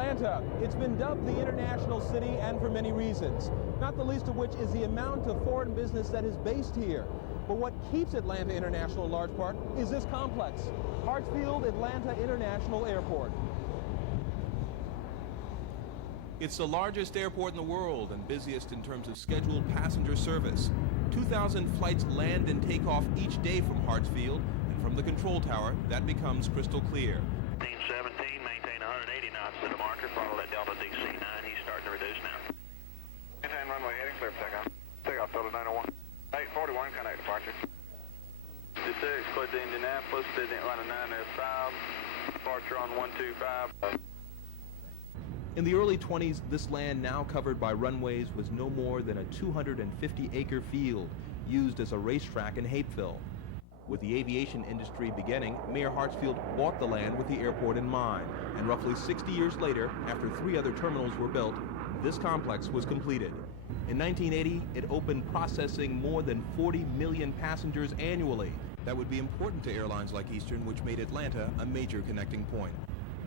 Atlanta. It's been dubbed the international city, and for many reasons, not the least of which is the amount of foreign business that is based here. But what keeps Atlanta international in large part is this complex, Hartsfield-Atlanta International Airport. It's the largest airport in the world and busiest in terms of scheduled passenger service. 2,000 flights land and take off each day from Hartsfield, and from the control tower, that becomes crystal clear. 17, maintain 180 knots to the marker, follow that Delta DC-9, he's starting to reduce now. Maintain runway heading, clear for takeoff. Takeoff, Delta 901. 841, connect departure. 26, clear to Indianapolis, Disney Atlanta 905, departure on 125. In the early 20s, this land, now covered by runways, was no more than a 250-acre field used as a racetrack in Hapeville. With the aviation industry beginning, Mayor Hartsfield bought the land with the airport in mind, and roughly 60 years later, after 3 other terminals were built, this complex was completed. In 1980, it opened, processing more than 40 million passengers annually. That would be important to airlines like Eastern, which made Atlanta a major connecting point.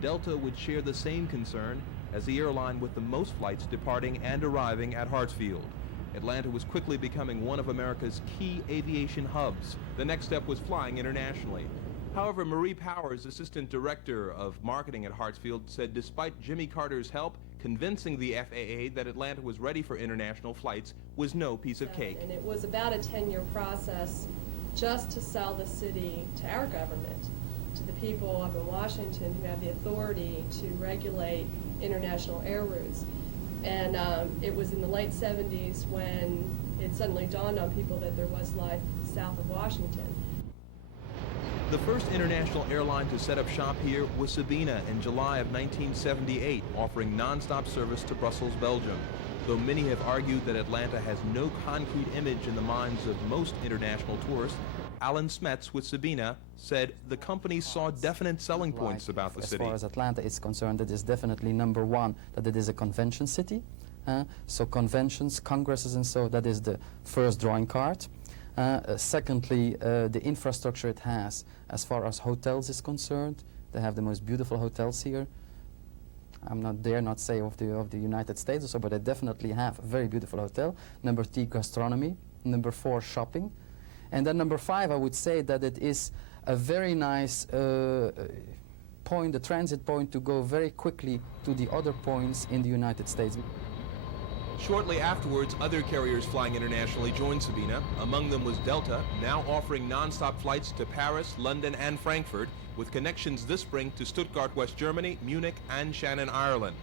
Delta would share the same concern as the airline with the most flights departing and arriving at Hartsfield. Atlanta was quickly becoming one of America's key aviation hubs. The next step was flying internationally. However, Marie Powers, Assistant Director of Marketing at Hartsfield, said despite Jimmy Carter's help, convincing the FAA that Atlanta was ready for international flights was no piece of cake. And it was about a 10-year process just to sell the city to our government, to the people up in Washington who have the authority to regulate international air routes. And it was in the late 70s when it suddenly dawned on people that there was life south of Washington. The first international airline to set up shop here was Sabena in July of 1978, offering non-stop service to Brussels, Belgium. Though many have argued that Atlanta has no concrete image in the minds of most international tourists, Alan Smets with Sabena said the company saw definite selling points about the city. As far as Atlanta is concerned, it is definitely number one, that it is a convention city. So conventions, congresses and so, that is the first drawing card. Secondly, the infrastructure it has as far as hotels is concerned. They have the most beautiful hotels here. I'm not dare not say of the United States or so, but they definitely have a very beautiful hotel. Number 3, gastronomy. Number 4, shopping. And then number 5, I would say that it is a very nice point, a transit point to go very quickly to the other points in the United States. Shortly afterwards, other carriers flying internationally joined Sabena. Among them was Delta, now offering non-stop flights to Paris, London, and Frankfurt, with connections this spring to Stuttgart, West Germany, Munich, and Shannon, Ireland.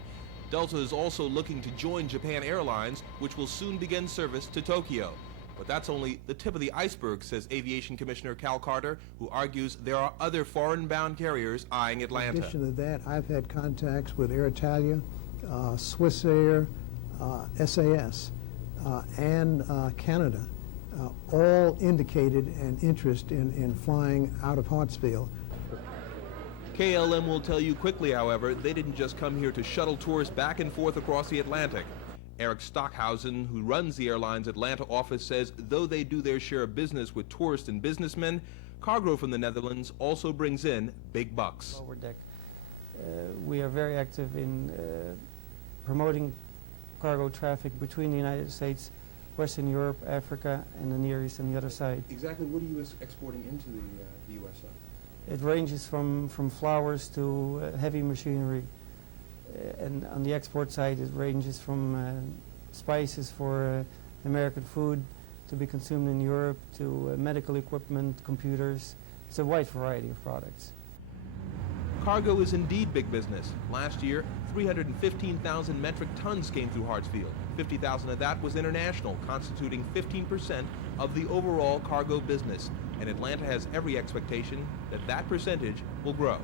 Delta is also looking to join Japan Airlines, which will soon begin service to Tokyo. But that's only the tip of the iceberg, says Aviation Commissioner Cal Carter, who argues there are other foreign-bound carriers eyeing Atlanta. In addition to that, I've had contacts with Air Italia, Swiss Air, SAS, and Canada, all indicated an interest in flying out of Hartsfield. KLM will tell you quickly, however, they didn't just come here to shuttle tourists back and forth across the Atlantic. Eric Stockhausen, who runs the airline's Atlanta office, says though they do their share of business with tourists and businessmen, cargo from the Netherlands also brings in big bucks. Lower deck. We are very active in promoting cargo traffic between the United States, Western Europe, Africa, and the Near East and the other side. Exactly what are you exporting into the U.S. It ranges from flowers to heavy machinery. And on the export side, it ranges from spices for American food to be consumed in Europe to medical equipment, computers. It's a wide variety of products. Cargo is indeed big business. Last year, 315,000 metric tons came through Hartsfield. 50,000 of that was international, constituting 15% of the overall cargo business. And Atlanta has every expectation that that percentage will grow.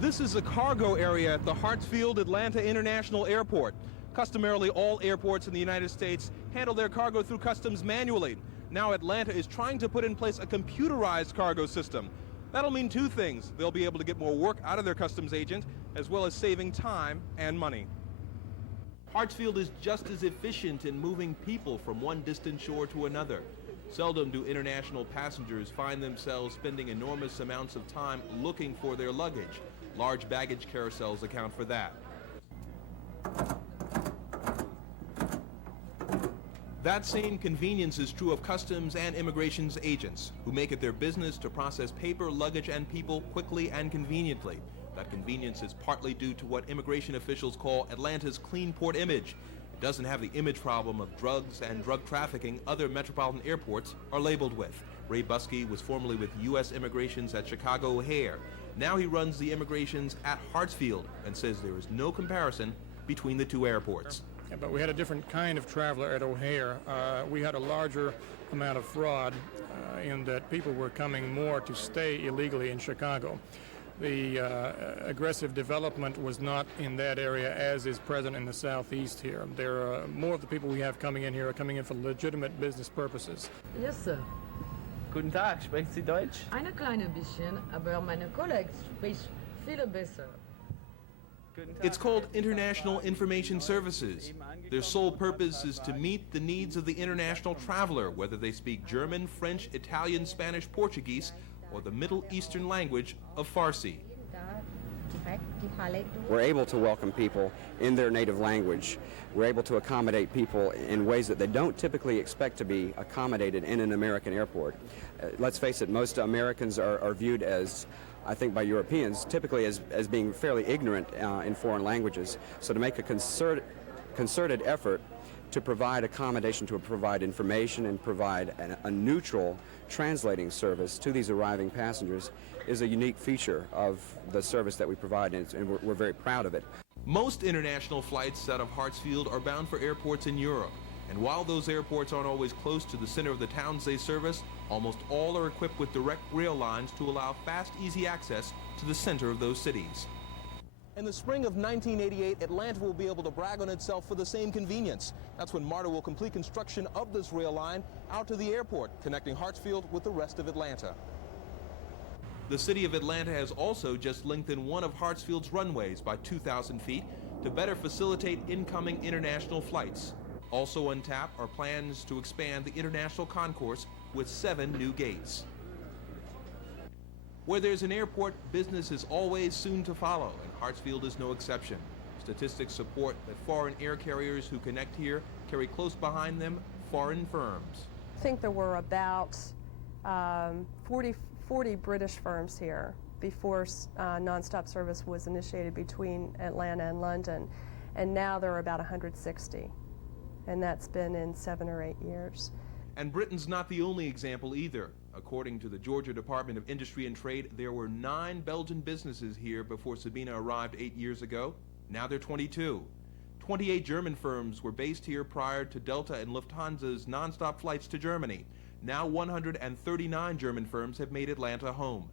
This is a cargo area at the Hartsfield-Atlanta International Airport. Customarily, all airports in the United States handle their cargo through customs manually. Now Atlanta is trying to put in place a computerized cargo system. That'll mean 2 things. They'll be able to get more work out of their customs agent, as well as saving time and money. Hartsfield is just as efficient in moving people from one distant shore to another. Seldom do international passengers find themselves spending enormous amounts of time looking for their luggage. Large baggage carousels account for that. That same convenience is true of customs and immigration's agents, who make it their business to process paper, luggage, and people quickly and conveniently. That convenience is partly due to what immigration officials call Atlanta's clean port image. It doesn't have the image problem of drugs and drug trafficking other metropolitan airports are labeled with. Ray Buskey was formerly with U.S. Immigrations at Chicago O'Hare. Now he runs the immigrations at Hartsfield and says there is no comparison between the two airports. Yeah, but we had a different kind of traveler at O'Hare. We had a larger amount of fraud in that people were coming more to stay illegally in Chicago. The aggressive development was not in that area as is present in the southeast here. There are more of the people we have coming in here are coming in for legitimate business purposes. Yes, sir. Guten Tag, sprechen Sie Deutsch? Ein kleines bisschen, aber meine Kollegen sprechen viel besser. It's called International Information Services. Their sole purpose is to meet the needs of the international traveler, whether they speak German, French, Italian, Spanish, Portuguese, or the Middle Eastern language of Farsi. We're able to welcome people in their native language. We're able to accommodate people in ways that they don't typically expect to be accommodated in an American airport. Let's face it, most Americans are viewed as, I think by Europeans, typically as being fairly ignorant in foreign languages. So to make a concerted effort to provide accommodation, to provide information and provide a neutral translating service to these arriving passengers is a unique feature of the service that we provide, and we're very proud of it. Most international flights out of Hartsfield are bound for airports in Europe. And while those airports aren't always close to the center of the towns they service, almost all are equipped with direct rail lines to allow fast, easy access to the center of those cities. In the spring of 1988, Atlanta will be able to brag on itself for the same convenience. That's when Marta will complete construction of this rail line out to the airport, connecting Hartsfield with the rest of Atlanta. The city of Atlanta has also just lengthened one of Hartsfield's runways by 2,000 feet to better facilitate incoming international flights. Also on tap are plans to expand the international concourse with 7 new gates. Where there's an airport, business is always soon to follow, and Hartsfield is no exception. Statistics support that foreign air carriers who connect here carry close behind them foreign firms. I think there were about 40 British firms here before nonstop service was initiated between Atlanta and London, and now there are about 160, and that's been in 7 or 8 years. And Britain's not the only example either. According to the Georgia Department of Industry and Trade, there were 9 Belgian businesses here before Sabina arrived 8 years ago. Now they're 22. 28 German firms were based here prior to Delta and Lufthansa's nonstop flights to Germany. Now 139 German firms have made Atlanta home.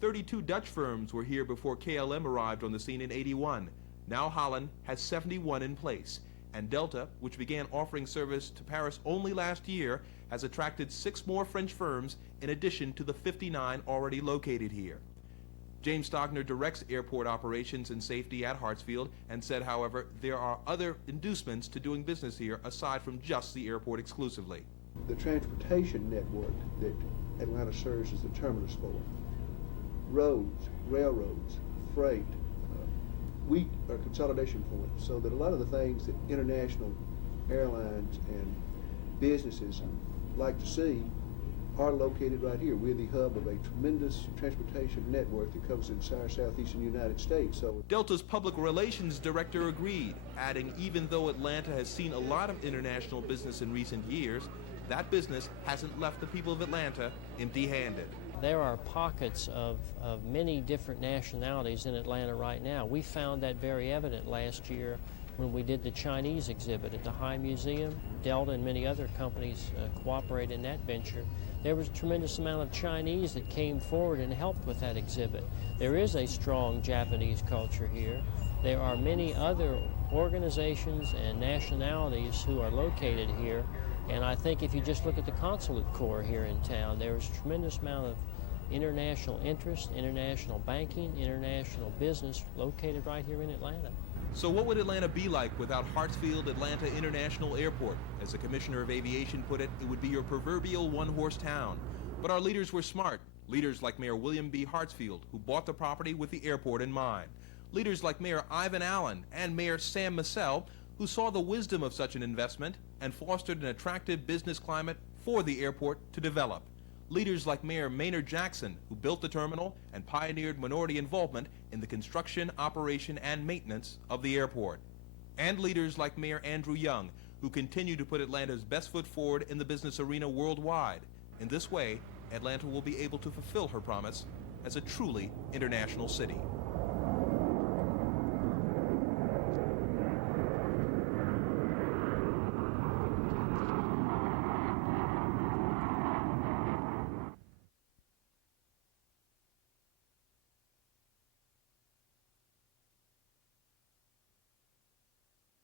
32 Dutch firms were here before KLM arrived on the scene in '81. Now Holland has 71 in place. And Delta, which began offering service to Paris only last year, has attracted 6 more French firms in addition to the 59 already located here. James Stogner directs airport operations and safety at Hartsfield and said, however, there are other inducements to doing business here aside from just the airport exclusively. The transportation network that Atlanta serves as the terminus for, roads, railroads, freight, we are consolidation points, so that a lot of the things that international airlines and businesses like to see are located right here. We're the hub of a tremendous transportation network that covers the entire southeastern United States. So Delta's public relations director agreed, adding even though Atlanta has seen a lot of international business in recent years, that business hasn't left the people of Atlanta empty-handed. There are pockets of many different nationalities in Atlanta right now. We found that very evident last year when we did the Chinese exhibit at the High Museum. Delta and many other companies cooperate in that venture. There was a tremendous amount of Chinese that came forward and helped with that exhibit. There is a strong Japanese culture here. There are many other organizations and nationalities who are located here. And I think if you just look at the consulate corps here in town, there is a tremendous amount of international interest, international banking, international business located right here in Atlanta. So what would Atlanta be like without Hartsfield-Atlanta International Airport? As the Commissioner of Aviation put it, it would be your proverbial one-horse town. But our leaders were smart. Leaders like Mayor William B. Hartsfield, who bought the property with the airport in mind. Leaders like Mayor Ivan Allen and Mayor Sam Massell, who saw the wisdom of such an investment and fostered an attractive business climate for the airport to develop. Leaders like Mayor Maynard Jackson, who built the terminal and pioneered minority involvement in the construction, operation, and maintenance of the airport. And leaders like Mayor Andrew Young, who continue to put Atlanta's best foot forward in the business arena worldwide. In this way, Atlanta will be able to fulfill her promise as a truly international city.